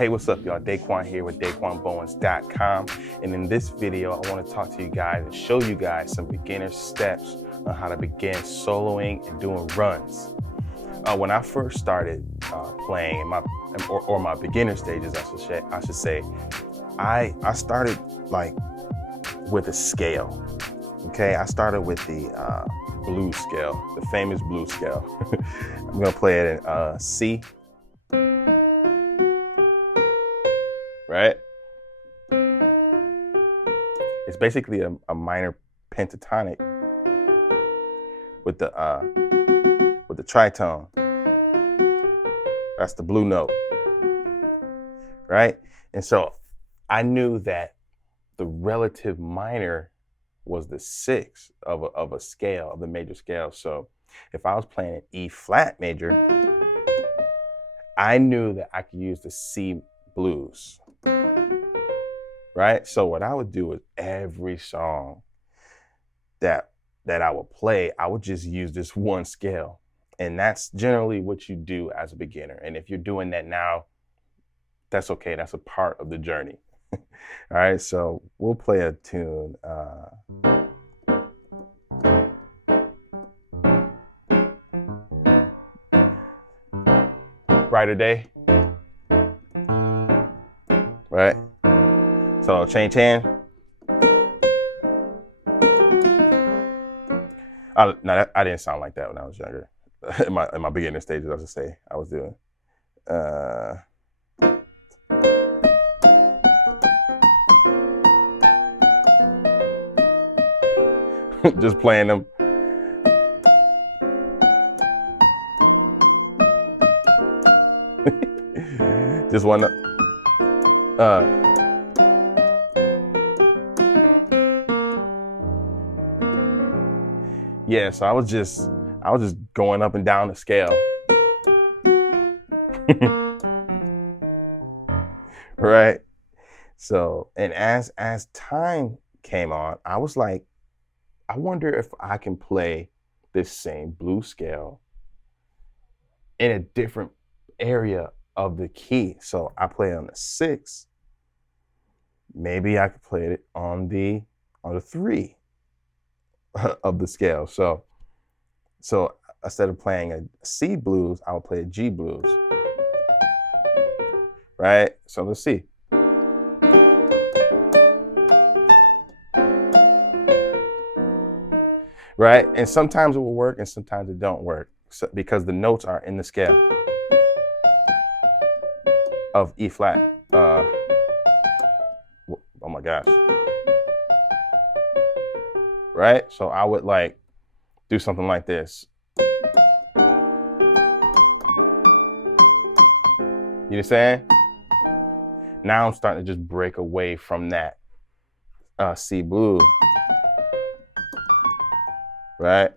Hey, what's up, y'all? Deyquan here with DeyquanBowens.com. And in this video, I want to talk to you guys and show you guys some beginner steps on how to begin soloing and doing runs. When I first started playing in my beginner stages, I should say, I started like with a scale. Okay, I started with the blues scale, the famous blues scale. I'm gonna play it in C. Right? It's basically a minor pentatonic with the tritone. That's the blue note, right? And so I knew that the relative minor was the sixth of a scale, of the major scale. So if I was playing an E flat major, I knew that I could use the C blues. Right? So what I would do is every song that I would play, I would just use this one scale. And that's generally what you do as a beginner. And if you're doing that now, that's okay. That's a part of the journey. All right, so we'll play a tune. Brighter Day. Right? So change hand. No, I didn't sound like that when I was younger. in my beginner stages, I should say, I was doing. Just playing them. Just one. Yeah, so I was just going up and down the scale. Right? So, and as time came on, I was like, I wonder if I can play this same blues scale in a different area of the key. So I play on the 6. Maybe I could play it on the 3 of the scale. So instead of playing a C blues, I would play a G blues. Right? So let's see. Right? And sometimes it will work and sometimes it don't work, because the notes are in the scale of E flat. Oh my gosh. Right? So I would like do something like this. You know what I'm saying? Now I'm starting to just break away from that C blues. Right?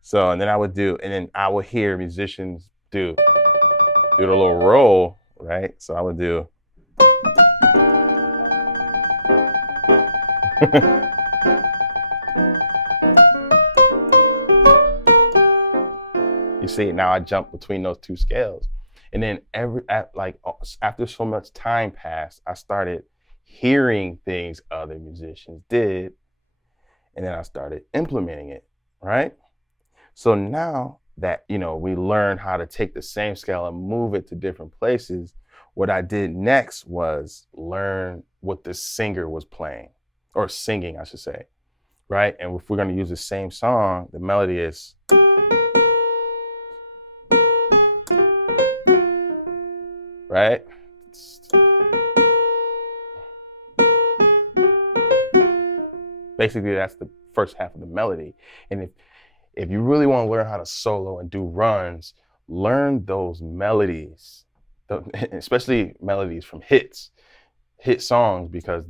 So, and then I would hear musicians do the little roll, right? So I would do. You see, now I jump between those two scales. And then after so much time passed, I started hearing things other musicians did, and then I started implementing it, right? So now that, we learned how to take the same scale and move it to different places, what I did next was learn what the singer was playing, or singing, I should say, right? And if we're going to use the same song, the melody is. Right? Basically, that's the first half of the melody. And if you really want to learn how to solo and do runs, learn those melodies, especially melodies from hit songs, because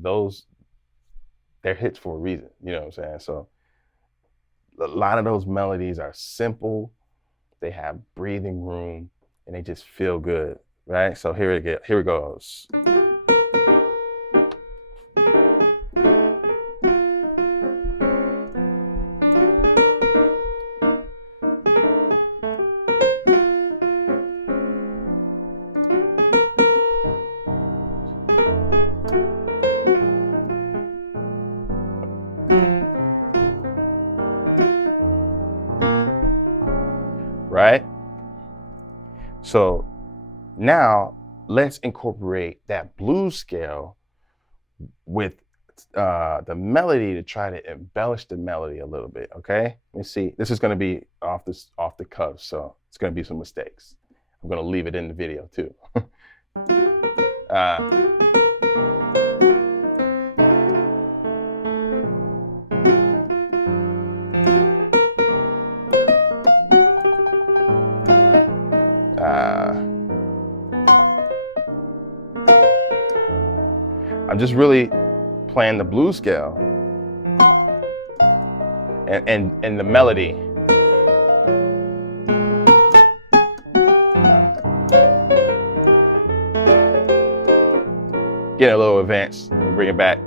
they're hits for a reason. You know what I'm saying? So a lot of those melodies are simple, they have breathing room, and they just feel good. Right? So here it goes. So now let's incorporate that blues scale with the melody to try to embellish the melody a little bit, okay? Let me see. This is going to be off the cuff, so it's going to be some mistakes. I'm going to leave it in the video too. I'm just really playing the blues scale and the melody. Get a little advanced, bring it back.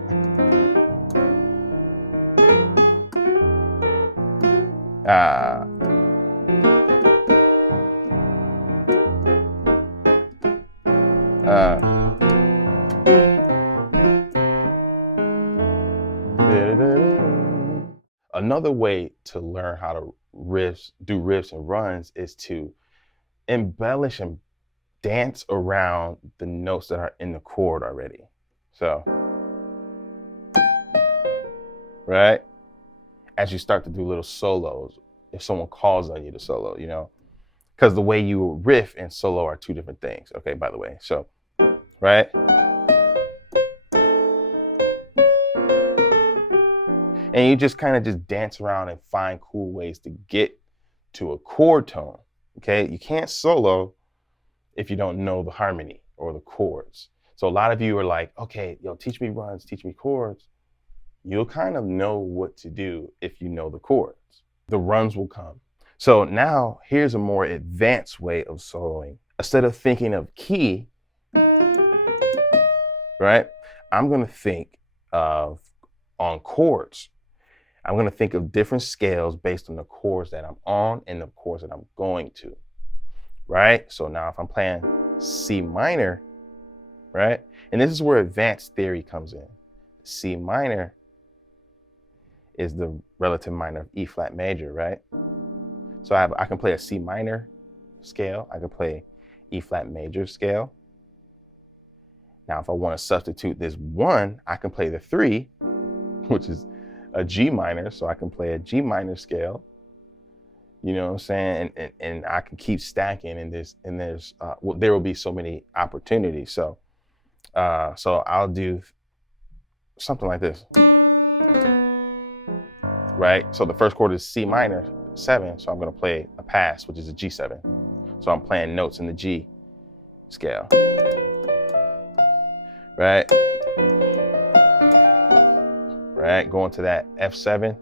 Another way to learn how to do riffs and runs is to embellish and dance around the notes that are in the chord already. So, right? As you start to do little solos, if someone calls on you to solo, you know, because the way you riff and solo are two different things. Okay, by the way, so, right? And you just kind of just dance around and find cool ways to get to a chord tone, okay? You can't solo if you don't know the harmony or the chords. So a lot of you are like, okay, yo, teach me runs, teach me chords. You'll kind of know what to do if you know the chords. The runs will come. So now here's a more advanced way of soloing. Instead of thinking of key, right? I'm gonna think of on chords. I'm gonna think of different scales based on the chords that I'm on and the chords that I'm going to, right? So now if I'm playing C minor, right? And this is where advanced theory comes in. C minor is the relative minor of E flat major, right? So I can play a C minor scale. I can play E flat major scale. Now, if I want to substitute this 1, I can play the 3, which is a G minor. So I can play a G minor scale. You know what I'm saying? And I can keep stacking, and there's well, there will be so many opportunities. So I'll do something like this. Right? So the first chord is C minor 7, so I'm going to play a pass, which is a G7. So I'm playing notes in the G scale. Right? Right? Going to that F7.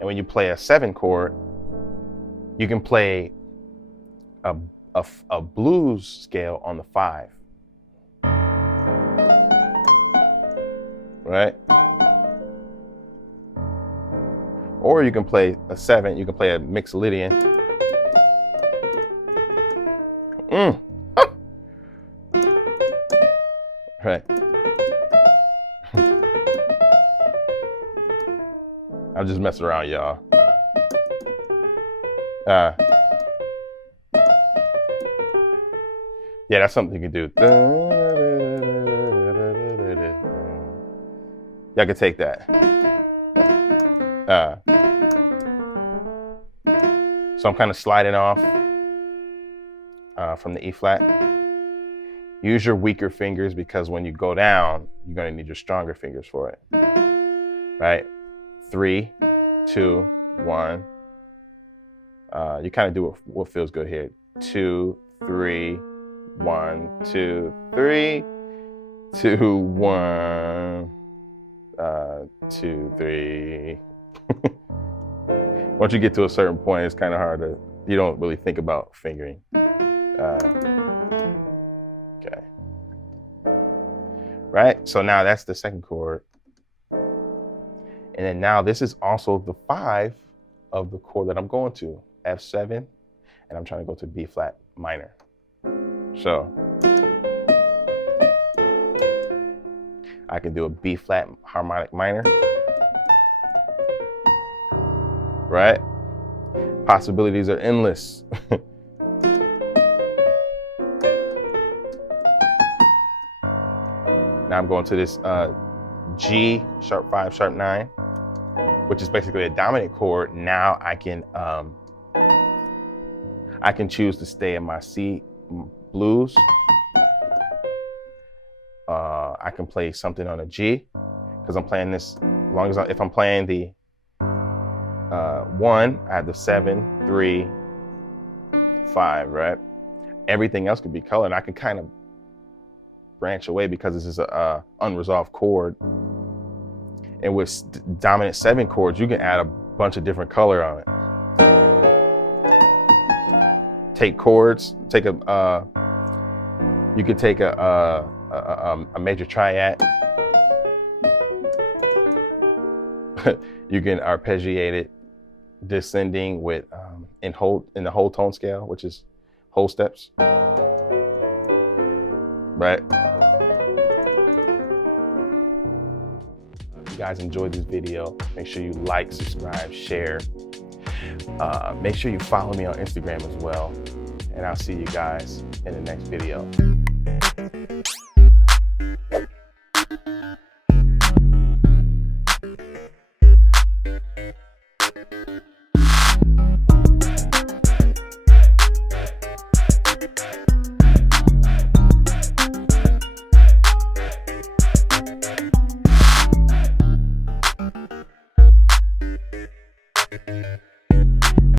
And when you play a 7 chord, you can play a blues scale on the 5. Right? Or you can play a 7, you can play a Mixolydian. Right. I'm just messing around, y'all. Yeah, that's something you can do. Y'all can take that. So I'm kind of sliding off from the E flat. Use your weaker fingers, because when you go down, you're going to need your stronger fingers for it. Right? 3, 2, 1. You kind of do what feels good here. 2, 3, 1, 2, 3, 2, 1, 2, 3. Once you get to a certain point, it's kind of hard to, you don't really think about fingering. Okay. Right? So now that's the second chord. And then now this is also the 5 of the chord that I'm going to, F7, and I'm trying to go to B flat minor. So I can do a B flat harmonic minor, right? possibilities are endless. Now I'm going to this G, sharp 5, sharp 9, which is basically a dominant chord. Now I can choose to stay in my C blues. I can play something on a G, because I'm playing this, as long as if I'm playing the 1, I have the 7, 3, 5, right? Everything else could be colored, and I can kind of branch away because this is a unresolved chord. And with dominant 7 chords, you can add a bunch of different color on it. Take chords, take you could take a major triad. You can arpeggiate it, descending with in the whole tone scale, which is whole steps, right? If you guys enjoyed this video, make sure you like, subscribe, share. Make sure you follow me on Instagram as well, and I'll see you guys in the next video.